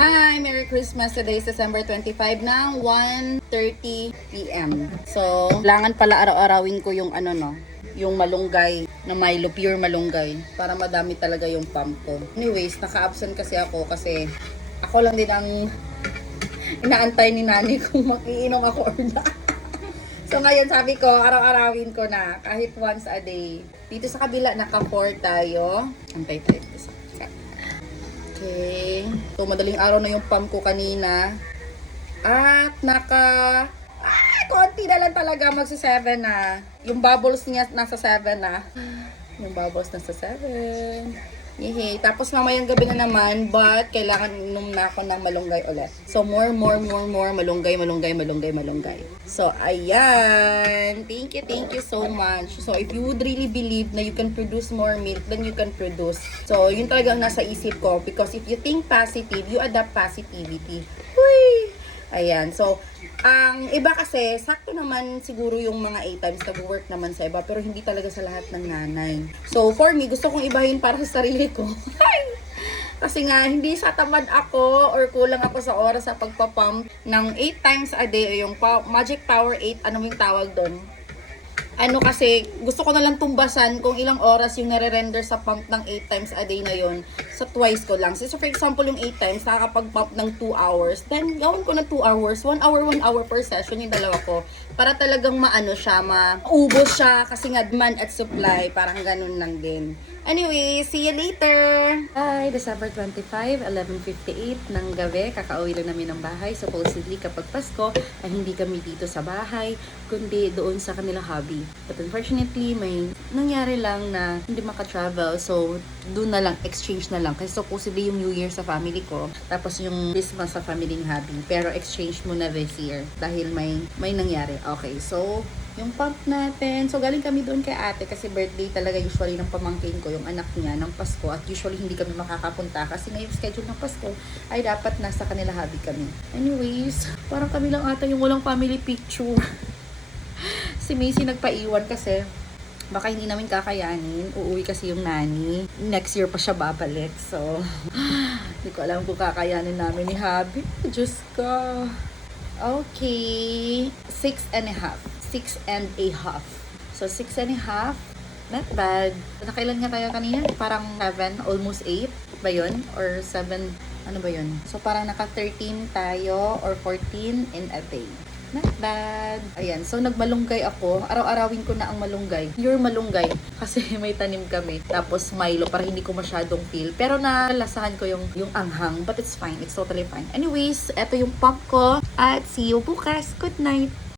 Hi! Merry Christmas! Today is December 25 ng 1:30 p.m. So, kailangan pala araw-arawin ko yung yung malunggay na Milo, pure malunggay. Para madami talaga yung pump ko. Anyways, naka-absent kasi ako kasi ako lang din ang inaantay ni nani kung mag-iinom ako or na. So ngayon sabi ko, araw-arawin ko na kahit once a day. Dito sa kabila, naka-4 tayo. Antay tayo. Okay. So, madaling araw na yung pump ko kanina. At konti na lang talaga magsa-7 na. Yung bubbles niya nasa 7 na. Yung bubbles nasa 7. Yehey. Tapos mamayang gabi na naman, but kailangan inom na ako ng malunggay ulit. So, more, malunggay. So, ayan. Thank you so much. So, if you would really believe na you can produce more milk, then you can produce. So, yun talagang nasa isip ko. Because if you think positive, you adapt positivity. Huy! Ayan. So, ang iba kasi, sakto naman siguro yung mga 8 times nag-work naman sa iba, pero hindi talaga sa lahat ng nanay. So, for me, gusto kong ibahin para sa sarili ko. Kasi nga, hindi sa tamad ako or kulang ako sa oras sa pagpapump ng 8 times a day o yung Magic Power 8, ano yung tawag doon? Kasi gusto ko na lang tumbasan kung ilang oras yung nare-render sa pump ng 8 times a day na yon sa twice ko lang. So for example, yung 8 times, nakakapag-pump ng 2 hours. Then, gawin ko na 2 hours. 1 hour per session yung dalawa ko. Para talagang maubos siya kasi nga demand at supply. Parang ganun lang din. Anyway, see you later! Hi! December 25, 11:58 ng gabi. Kakauwi lang namin ng bahay. Supposedly, kapag Pasko, ay hindi kami dito sa bahay, kundi doon sa kanilang hobby. But unfortunately, may nangyari lang na hindi maka-travel. So, doon na lang, exchange na lang. Kasi supposedly yung New Year sa family ko, tapos yung Christmas sa family ng hobby. Pero exchange muna this year dahil may nangyari. Okay, so yung pump natin. So, galing kami doon kay ate kasi birthday talaga usually ng pamangkin ko, yung anak niya, ng Pasko. At usually hindi kami makakapunta kasi ngayong schedule ng Pasko ay dapat nasa kanila hobby kami. Anyways, parang kami lang ata yung walang family picture. Si Macy nagpaiwan kasi baka hindi namin kakayanin. Uuwi kasi yung nani. Next year pa siya babalik. So, hindi ko alam kung kakayanin namin ni hubby. Diyos ko. Okay. 6.5. 6.5. So, 6.5. Not bad. Nakailan nga tayo kanina? Parang 7, almost 8 ba yun? Or 7, ano ba yun? So, parang naka 13 tayo or 14 in a day. Not bad. Ayan. So, nagmalunggay ako. Araw-arawin ko na ang malunggay. Pure malunggay. Kasi may tanim kami. Tapos, Milo para hindi ko masyadong feel. Pero nalasahan ko yung anghang. But it's fine. It's totally fine. Anyways, eto yung pump ko. At see you bukas. Good night.